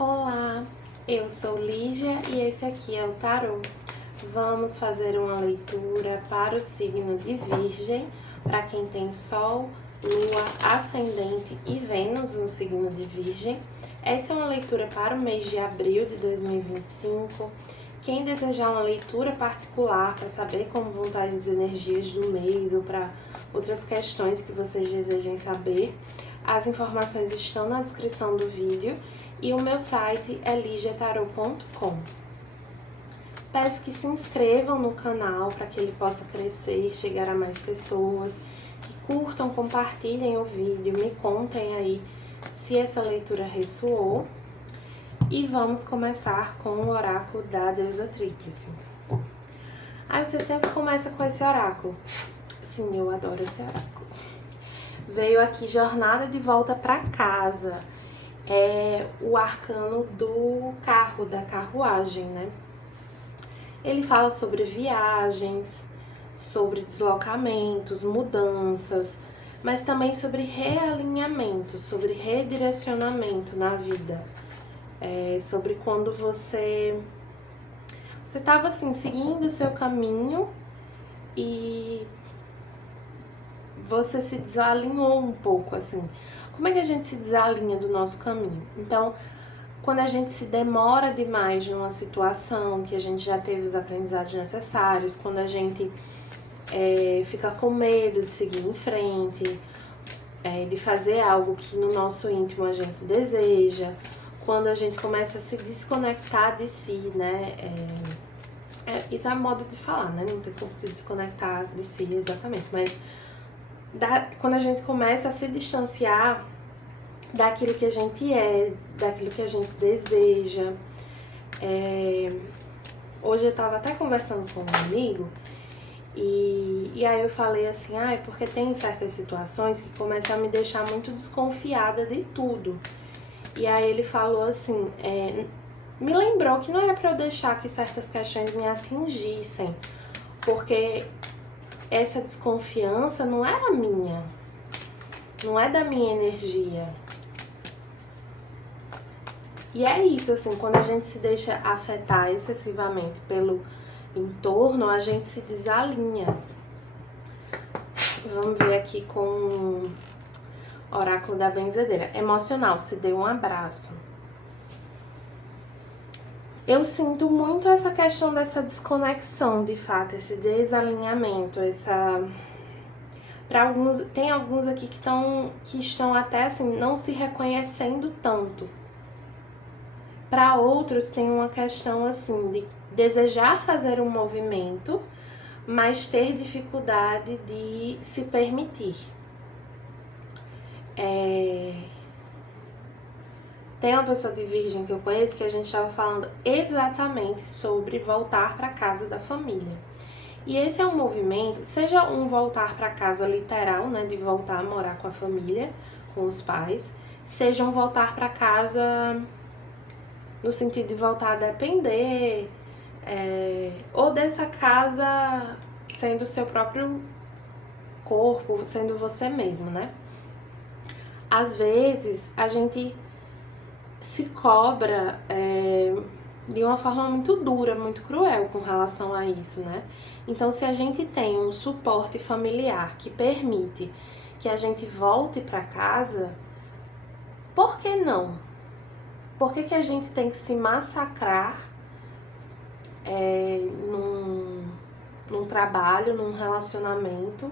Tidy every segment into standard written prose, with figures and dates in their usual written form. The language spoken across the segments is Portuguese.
Olá, eu sou Lígia e esse aqui é o tarô. Vamos fazer uma leitura para o signo de Virgem, para quem tem Sol, Lua, Ascendente e Vênus no signo de Virgem. Essa é uma leitura para o mês de abril de 2025. Quem desejar uma leitura particular para saber como vão estar as energias do mês ou para outras questões que vocês desejem saber, as informações estão na descrição do vídeo e o meu site é ligiatarot.com. Peço que se inscrevam no canal para que ele possa crescer, chegar a mais pessoas, que curtam, compartilhem o vídeo, me contem aí se essa leitura ressoou. E vamos começar com o oráculo da deusa tríplice. Aí você sempre começa com esse oráculo. Sim, eu adoro esse oráculo. Veio aqui Jornada de Volta para Casa. É o arcano do carro, da carruagem, né? Ele fala sobre viagens, sobre deslocamentos, mudanças, mas também sobre realinhamento, sobre redirecionamento na vida. Sobre quando você estava assim, seguindo o seu caminho e você se desalinhou um pouco, assim. Como é que a gente se desalinha do nosso caminho? Então, quando a gente se demora demais numa situação, que a gente já teve os aprendizados necessários, quando a gente fica com medo de seguir em frente, de fazer algo que no nosso íntimo a gente deseja, quando a gente começa a se desconectar de si, né? Isso é modo de falar, né? Não tem como se desconectar de si exatamente, mas quando a gente começa a se distanciar daquilo que a gente é, daquilo que a gente deseja. Hoje eu tava até conversando com um amigo e aí eu falei assim, porque tem certas situações que começam a me deixar muito desconfiada de tudo. E aí ele falou assim, me lembrou que não era pra eu deixar que certas questões me atingissem, porque essa desconfiança não era minha, não é da minha energia. E é isso, assim, quando a gente se deixa afetar excessivamente pelo entorno, a gente se desalinha. Vamos ver aqui com o oráculo da benzedeira. Emocional, se dê um abraço. Eu sinto muito essa questão dessa desconexão, de fato, esse desalinhamento, Para alguns, tem alguns aqui que estão até assim, não se reconhecendo tanto. Para outros tem uma questão assim de desejar fazer um movimento, mas ter dificuldade de se permitir. Tem uma pessoa de Virgem que eu conheço que a gente estava falando exatamente sobre voltar para casa da família. E esse é um movimento, seja um voltar para casa literal, né, de voltar a morar com a família, com os pais, seja um voltar para casa no sentido de voltar a depender, ou dessa casa sendo o seu próprio corpo, sendo você mesmo, né? Às vezes a gente se cobra de uma forma muito dura, muito cruel com relação a isso, né? Então, se a gente tem um suporte familiar que permite que a gente volte para casa, por que não? Por que a gente tem que se massacrar num trabalho, num relacionamento,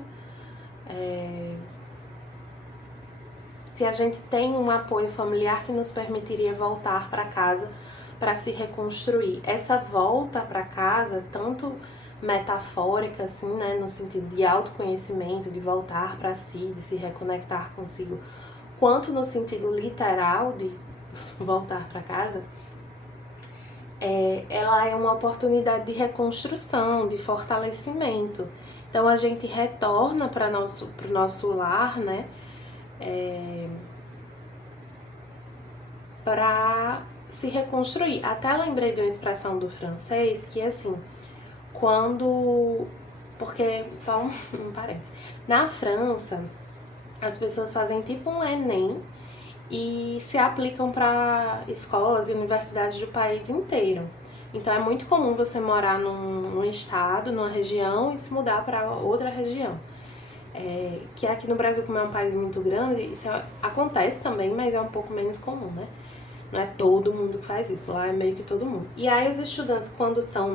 se a gente tem um apoio familiar que nos permitiria voltar para casa para se reconstruir? Essa volta para casa, tanto metafórica, assim, né, no sentido de autoconhecimento, de voltar para si, de se reconectar consigo, quanto no sentido literal de voltar para casa, ela é uma oportunidade de reconstrução, de fortalecimento. Então a gente retorna para o nosso lar, né? Para se reconstruir. Até lembrei de uma expressão do francês que assim, porque, só um parênteses, na França as pessoas fazem tipo um Enem e se aplicam para escolas e universidades do país inteiro. Então é muito comum você morar num estado, numa região e se mudar para outra região. Que aqui no Brasil, como é um país muito grande, isso acontece também, mas é um pouco menos comum, né? Não é todo mundo que faz isso, lá é meio que todo mundo. E aí os estudantes, quando estão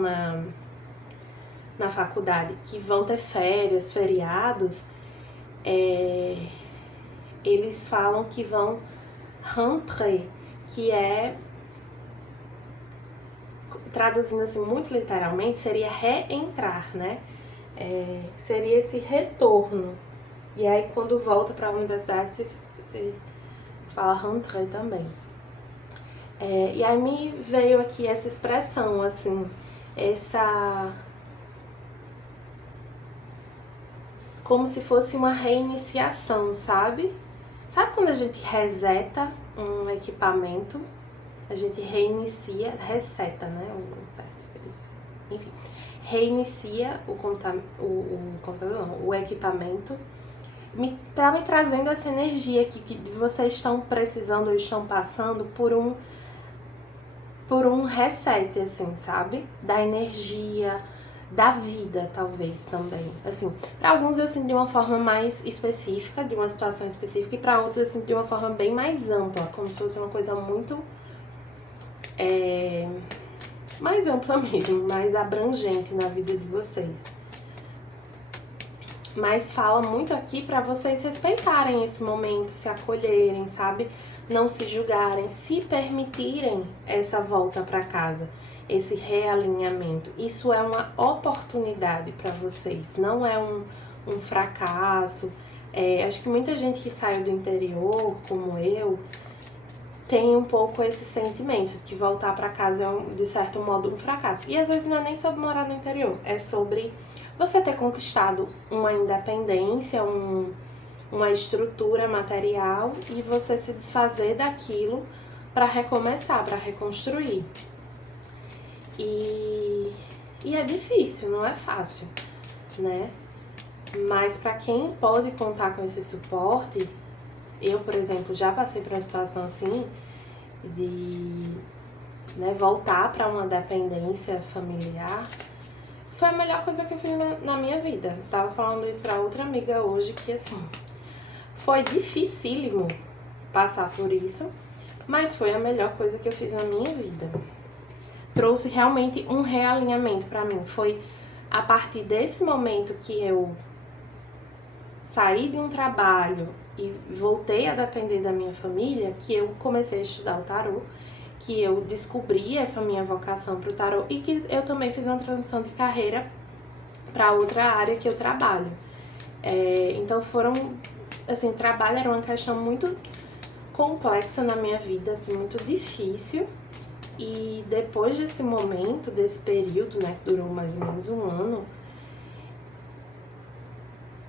na faculdade, que vão ter férias, feriados, eles falam que vão rentrer, que é, traduzindo assim muito literalmente, seria reentrar, né? Seria esse retorno. E aí quando volta para a universidade se fala rentrer também. E aí me veio aqui essa expressão, assim, como se fosse uma reiniciação, sabe? Sabe quando a gente reseta um equipamento? A gente reinicia, reseta, né? O certo seria. Enfim, reinicia o computador, não, o equipamento. Tá me trazendo essa energia que vocês estão precisando ou estão passando por um reset, assim, sabe? Da energia, da vida, talvez, também. Assim, para alguns eu sinto de uma forma mais específica, de uma situação específica, e para outros eu sinto de uma forma bem mais ampla, como se fosse uma coisa muito mais ampla mesmo, mais abrangente na vida de vocês. Mas fala muito aqui para vocês respeitarem esse momento, se acolherem, sabe? Não se julgarem, se permitirem essa volta para casa, esse realinhamento. Isso é uma oportunidade para vocês, não é um fracasso. Acho que muita gente que saiu do interior, como eu, tem um pouco esse sentimento de que voltar para casa é, de certo modo, um fracasso. E às vezes não é nem sobre morar no interior, é sobre você ter conquistado uma independência, uma estrutura material e você se desfazer daquilo para recomeçar, para reconstruir. E é difícil, não é fácil, né? Mas para quem pode contar com esse suporte, eu, por exemplo, já passei por uma situação assim de, né, voltar para uma dependência familiar. Foi a melhor coisa que eu fiz na minha vida. Tava falando isso pra outra amiga hoje, que assim, foi dificílimo passar por isso, mas foi a melhor coisa que eu fiz na minha vida. Trouxe realmente um realinhamento pra mim. Foi a partir desse momento que eu saí de um trabalho e voltei a depender da minha família, que eu comecei a estudar o tarô, que eu descobri essa minha vocação pro tarô e que eu também fiz uma transição de carreira para outra área que eu trabalho. Então trabalho era uma questão muito complexa na minha vida, assim, muito difícil. E depois desse momento, desse período, né, que durou mais ou menos um ano,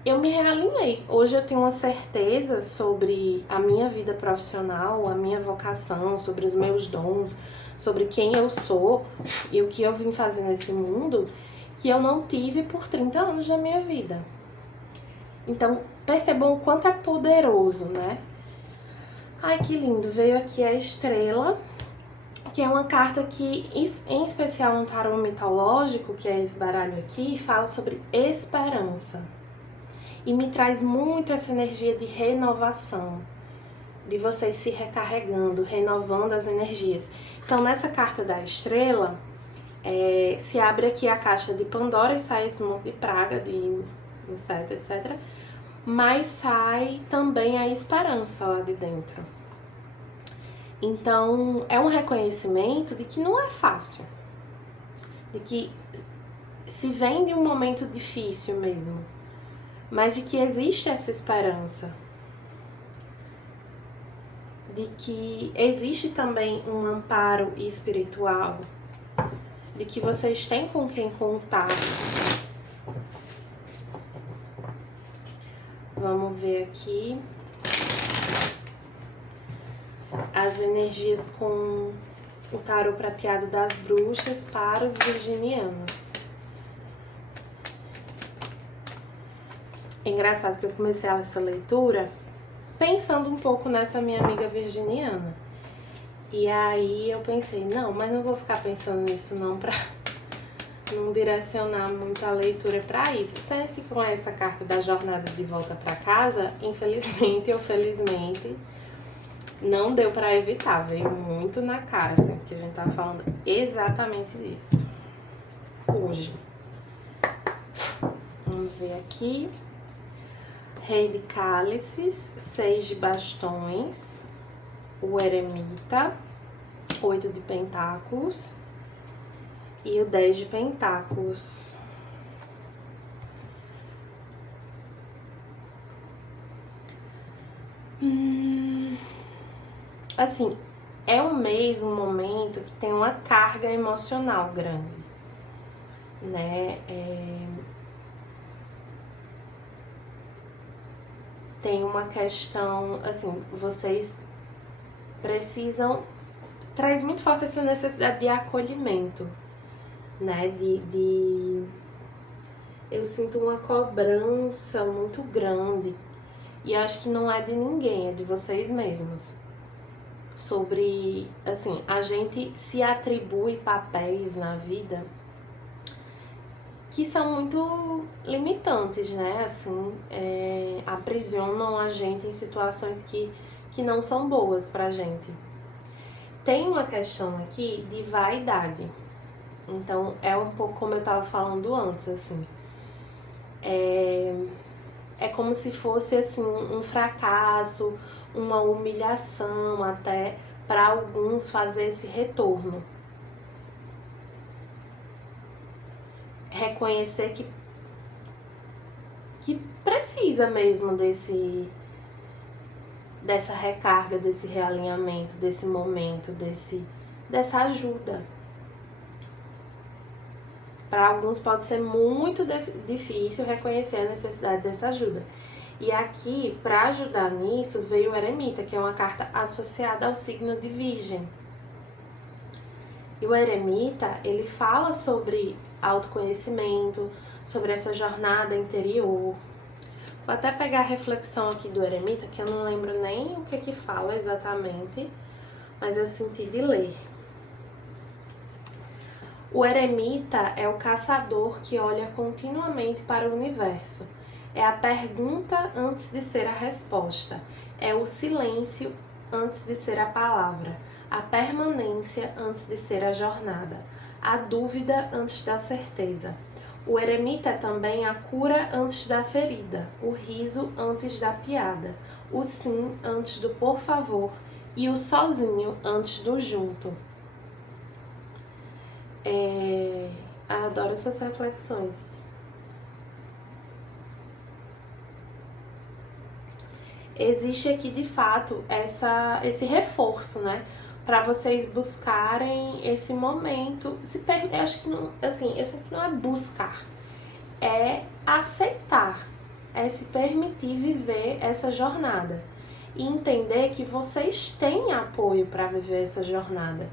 eu me realinhei. Hoje eu tenho uma certeza sobre a minha vida profissional, a minha vocação, sobre os meus dons, sobre quem eu sou e o que eu vim fazer nesse mundo, que eu não tive por 30 anos da minha vida. Então, percebam o quanto é poderoso, né? Ai, que lindo! Veio aqui a estrela, que é uma carta que, em especial no tarô mitológico, que é esse baralho aqui, fala sobre esperança. E me traz muito essa energia de renovação, de vocês se recarregando, renovando as energias. Então, nessa carta da estrela, se abre aqui a caixa de Pandora e sai esse monte de praga, de inseto, etc. Mas sai também a esperança lá de dentro. Então, é um reconhecimento de que não é fácil, de que se vem de um momento difícil mesmo, mas de que existe essa esperança, de que existe também um amparo espiritual, de que vocês têm com quem contar. Vamos ver aqui as energias com o tarô prateado das bruxas para os virginianos. É engraçado que eu comecei essa leitura pensando um pouco nessa minha amiga virginiana. E aí eu pensei, não, mas não vou ficar pensando nisso não pra não direcionar muito a leitura pra isso. Certo que com essa carta da jornada de volta pra casa, infelizmente ou felizmente, não deu pra evitar, veio muito na cara, assim, porque a gente tava falando exatamente disso hoje. Vamos ver aqui. Rei de cálices, 6 de bastões, o eremita, 8 de pentáculos e o 10 de pentáculos. Assim, é um mês, um momento que tem uma carga emocional grande, né? Tem uma questão, assim, vocês precisam... Traz muito forte essa necessidade de acolhimento, né? Eu sinto uma cobrança muito grande. E acho que não é de ninguém, é de vocês mesmos. Sobre, assim, a gente se atribui papéis na vida que são muito limitantes, né? Assim, aprisionam a gente em situações que não são boas pra gente. Tem uma questão aqui de vaidade. Então, é um pouco como eu tava falando antes, assim. É como se fosse, assim, um fracasso, uma humilhação até para alguns fazer esse retorno. Reconhecer que precisa mesmo dessa recarga, desse realinhamento, desse momento, dessa ajuda. Para alguns pode ser muito difícil reconhecer a necessidade dessa ajuda. E aqui, para ajudar nisso, veio o eremita, que é uma carta associada ao signo de Virgem. E o eremita, ele fala sobre autoconhecimento, sobre essa jornada interior. Vou até pegar a reflexão aqui do eremita, que eu não lembro nem o que fala exatamente, mas eu senti de ler. O eremita é o caçador que olha continuamente para o universo. É a pergunta antes de ser a resposta. É o silêncio antes de ser a palavra. A permanência antes de ser a jornada. A dúvida antes da certeza. O eremita é também a cura antes da ferida. O riso antes da piada. O sim antes do por favor. E o sozinho antes do junto. Adoro essas reflexões. Existe aqui de fato esse reforço, né? Para vocês buscarem esse momento. Eu acho que não, assim, eu sei que não é buscar, é aceitar, é se permitir viver essa jornada e entender que vocês têm apoio para viver essa jornada.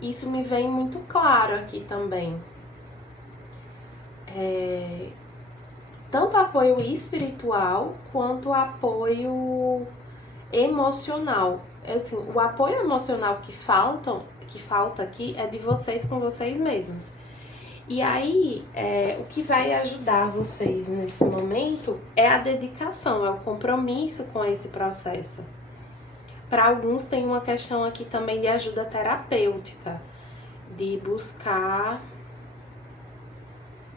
Isso me vem muito claro aqui também. Tanto apoio espiritual quanto apoio emocional. Assim, o apoio emocional que falta aqui é de vocês com vocês mesmos. E aí, o que vai ajudar vocês nesse momento é a dedicação, é o compromisso com esse processo. Para alguns tem uma questão aqui também de ajuda terapêutica, de buscar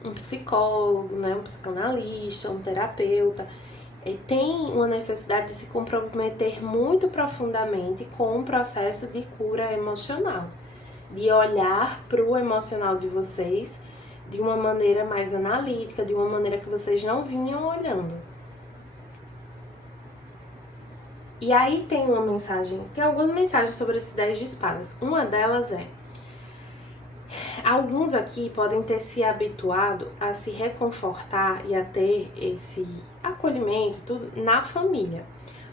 um psicólogo, né, um psicanalista, um terapeuta. Tem uma necessidade de se comprometer muito profundamente com um processo de cura emocional, de olhar para o emocional de vocês de uma maneira mais analítica, de uma maneira que vocês não vinham olhando. E aí tem uma mensagem, tem algumas mensagens sobre esse 10 de espadas. Uma delas é: alguns aqui podem ter se habituado a se reconfortar e a ter esse acolhimento, tudo, na família.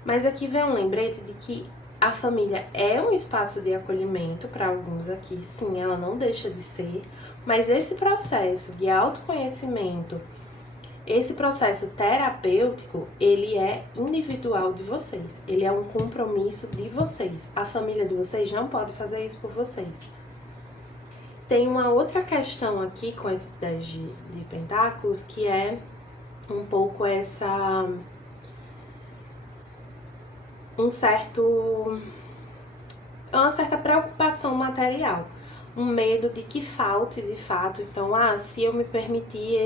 Mas aqui vem um lembrete de que a família é um espaço de acolhimento para alguns aqui, sim, ela não deixa de ser, mas esse processo de autoconhecimento Esse processo terapêutico, ele é individual de vocês. Ele é um compromisso de vocês. A família de vocês não pode fazer isso por vocês. Tem uma outra questão aqui com esse 10 de pentáculos, que é um pouco uma certa preocupação material. Um medo de que falte de fato. Então, se eu me permitir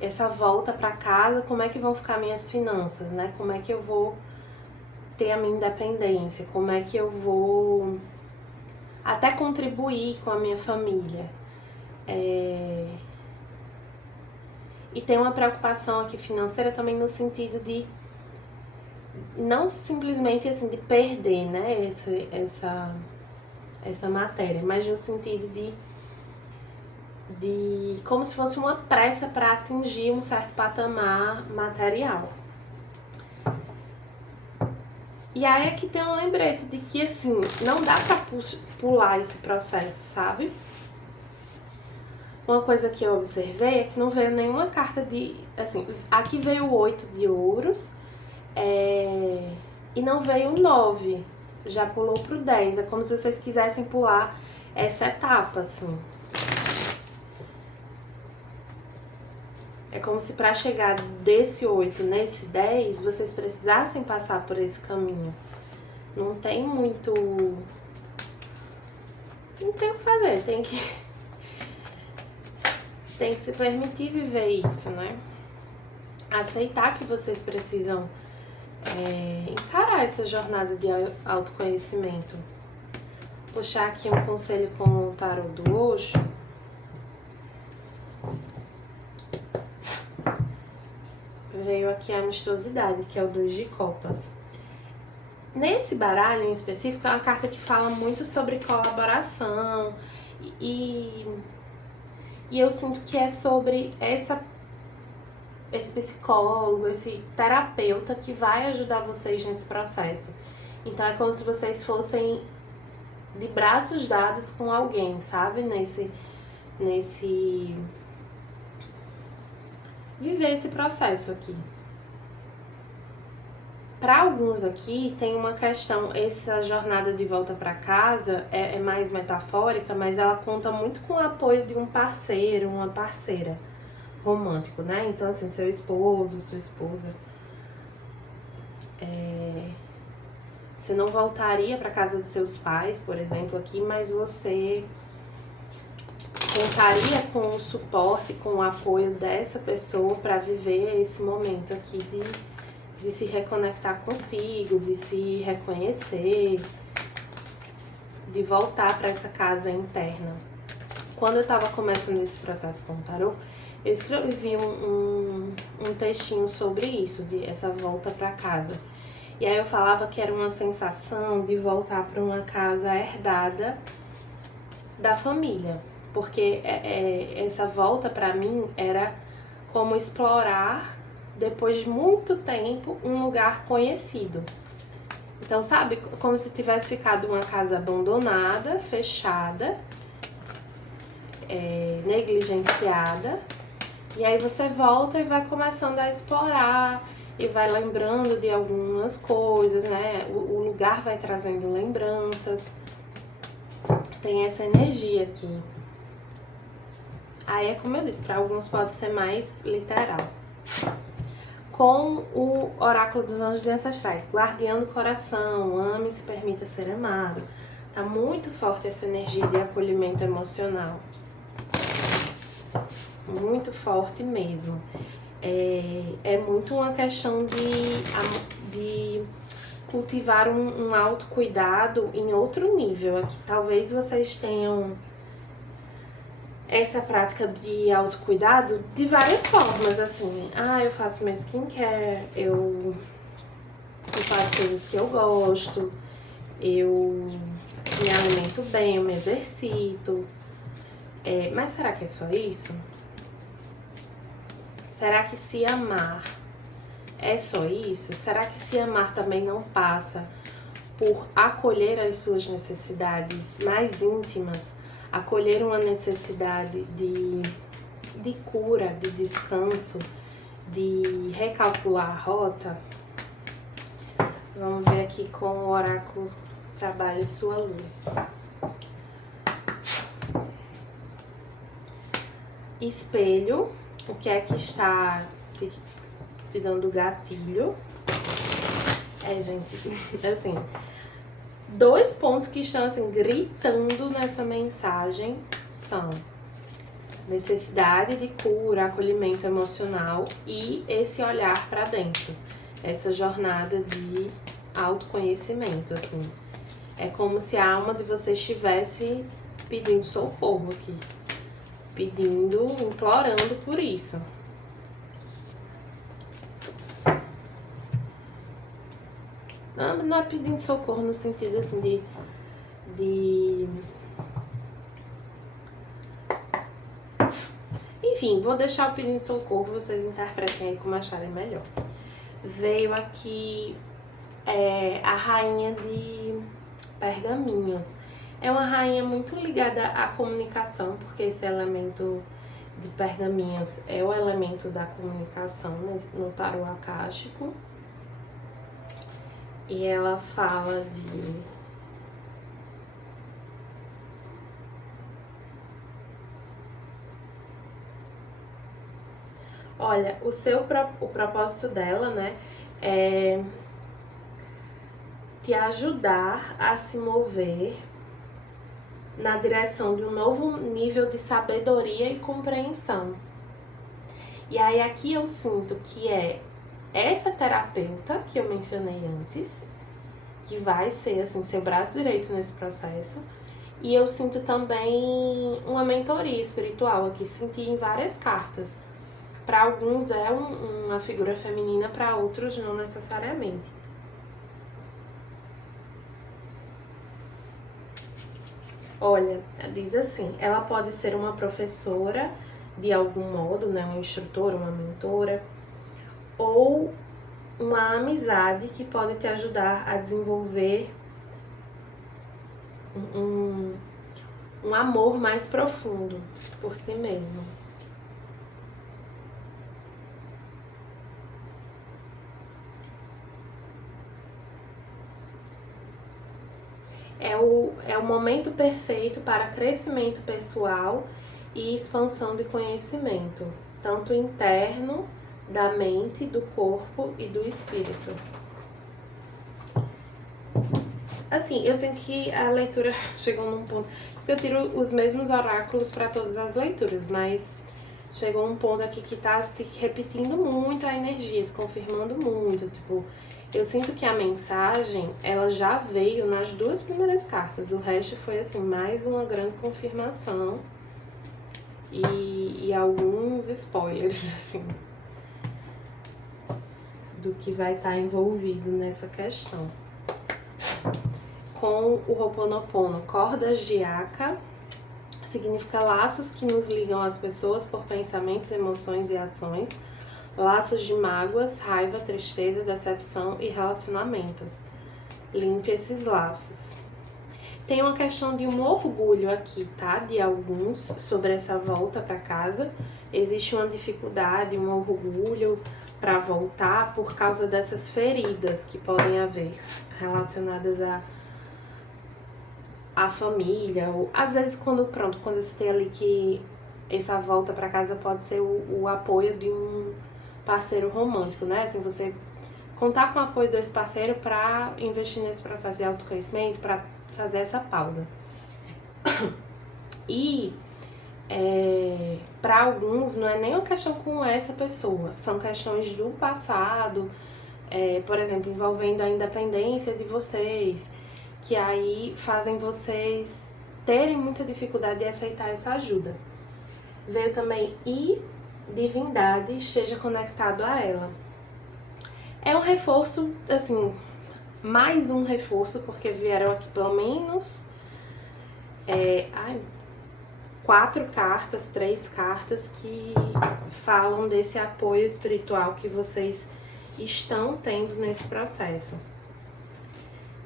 essa volta para casa, como é que vão ficar minhas finanças, né? Como é que eu vou ter a minha independência? Como é que eu vou até contribuir com a minha família? E tem uma preocupação aqui financeira também no sentido de não simplesmente assim de perder, né, essa matéria, mas no sentido de como se fosse uma pressa para atingir um certo patamar material. E aí é que tem um lembrete de que, assim, não dá pra pular esse processo, sabe? Uma coisa que eu observei é que não veio nenhuma carta de... Assim, aqui veio o 8 de ouros e não veio o 9. Já pulou pro 10. É como se vocês quisessem pular essa etapa, assim. É como se para chegar desse 8 nesse 10, vocês precisassem passar por esse caminho. Não tem muito... Não tem o que fazer, tem que se permitir viver isso, né? Aceitar que vocês precisam encarar essa jornada de autoconhecimento. Puxar aqui um conselho com o tarô do Osho. Veio aqui a amistosidade, que é o 2 de copas. Nesse baralho em específico, é uma carta que fala muito sobre colaboração e eu sinto que é sobre esse psicólogo, esse terapeuta que vai ajudar vocês nesse processo. Então é como se vocês fossem de braços dados com alguém, sabe? Nesse viver esse processo aqui. Para alguns aqui tem uma questão, essa jornada de volta para casa é mais metafórica, mas ela conta muito com o apoio de um parceiro, uma parceira romântico, né? Então assim, seu esposo, sua esposa, você não voltaria para casa de seus pais, por exemplo, aqui, mas você contaria com o suporte, com o apoio dessa pessoa para viver esse momento aqui de se reconectar consigo, de se reconhecer, de voltar para essa casa interna. Quando eu estava começando esse processo com o tarô, eu escrevi um textinho sobre isso, de essa volta para casa. E aí eu falava que era uma sensação de voltar para uma casa herdada da família. Porque essa volta para mim era como explorar, depois de muito tempo, um lugar conhecido. Então, sabe, como se tivesse ficado uma casa abandonada, fechada, negligenciada. E aí você volta e vai começando a explorar e vai lembrando de algumas coisas, né? O lugar vai trazendo lembranças. Tem essa energia aqui. Aí é como eu disse, para alguns pode ser mais literal. Com o oráculo dos anjos e ancestrais, guardião do coração, ame e se permita ser amado. Tá muito forte essa energia de acolhimento emocional. Muito forte mesmo. É muito uma questão de cultivar um autocuidado em outro nível. Aqui talvez vocês tenham essa prática de autocuidado de várias formas, assim. Eu faço meu skincare, eu faço coisas que eu gosto, eu me alimento bem, eu me exercito. Mas será que é só isso? Será que se amar é só isso? Será que se amar também não passa por acolher as suas necessidades mais íntimas? Acolher uma necessidade de de cura, de descanso, de recalcular a rota, vamos ver aqui com o oráculo Trabalhe Sua Luz. Espelho, o que é que está te dando gatilho? Gente, assim, dois pontos que estão, assim, gritando nessa mensagem são necessidade de cura, acolhimento emocional e esse olhar para dentro, essa jornada de autoconhecimento, assim. É como se a alma de vocês estivesse pedindo socorro aqui, pedindo, implorando por isso. Não é pedindo socorro no sentido, assim, Enfim, vou deixar o pedindo socorro, vocês interpretem aí como acharem melhor. Veio aqui a rainha de pergaminhos. É uma rainha muito ligada à comunicação, porque esse elemento de pergaminhos é o elemento da comunicação no tarô akáshico. E ela fala de... Olha, o propósito dela, né, é te ajudar a se mover na direção de um novo nível de sabedoria e compreensão. E aí aqui eu sinto que é essa terapeuta que eu mencionei antes, que vai ser, assim, seu braço direito nesse processo. E eu sinto também uma mentoria espiritual aqui, senti em várias cartas. Para alguns é uma figura feminina, para outros não necessariamente. Olha, diz assim, ela pode ser uma professora de algum modo, né, uma instrutora, uma mentora, ou uma amizade que pode te ajudar a desenvolver um amor mais profundo por si mesmo. É o momento perfeito para crescimento pessoal e expansão de conhecimento, tanto interno, da mente, do corpo e do espírito. Assim, eu sinto que a leitura chegou num ponto... Porque eu tiro os mesmos oráculos para todas as leituras, mas chegou um ponto aqui que tá se repetindo muito a energia, se confirmando muito, tipo... Eu sinto que a mensagem, ela já veio nas duas primeiras cartas. O resto foi, assim, mais uma grande confirmação e alguns spoilers, assim, do que vai estar envolvido nessa questão. Com o Ho'oponopono, cordas de Aka, significa laços que nos ligam às pessoas por pensamentos, emoções e ações, laços de mágoas, raiva, tristeza, decepção e relacionamentos. Limpe esses laços. Tem uma questão de um orgulho aqui, tá? De alguns sobre essa volta para casa. Existe uma dificuldade, um orgulho para voltar por causa dessas feridas que podem haver relacionadas à família. Ou às vezes quando você tem ali que essa volta para casa pode ser o apoio de um parceiro romântico, né? Assim, você contar com o apoio desse parceiro para investir nesse processo de autoconhecimento, para fazer essa pausa. E para alguns não é nem uma questão com essa pessoa, são questões do passado, por exemplo, envolvendo a independência de vocês, que aí fazem vocês terem muita dificuldade de aceitar essa ajuda. Veio também divindade esteja conectado a ela. É um reforço, assim, mais um reforço, porque vieram aqui pelo menos 3 cartas que falam desse apoio espiritual que vocês estão tendo nesse processo.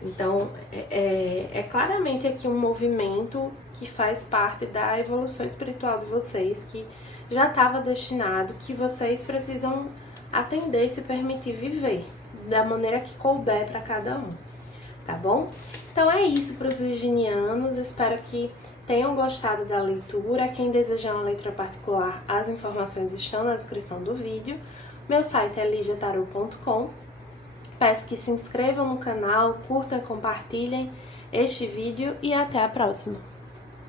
Então, é claramente aqui um movimento que faz parte da evolução espiritual de vocês, que já estava destinado que vocês precisam atender e se permitir viver da maneira que couber para cada um, tá bom? Então é isso para os virginianos, espero que tenham gostado da leitura. Quem desejar uma leitura particular, as informações estão na descrição do vídeo. Meu site é ligiatarot.com. Peço que se inscrevam no canal, curtam, compartilhem este vídeo e até a próxima!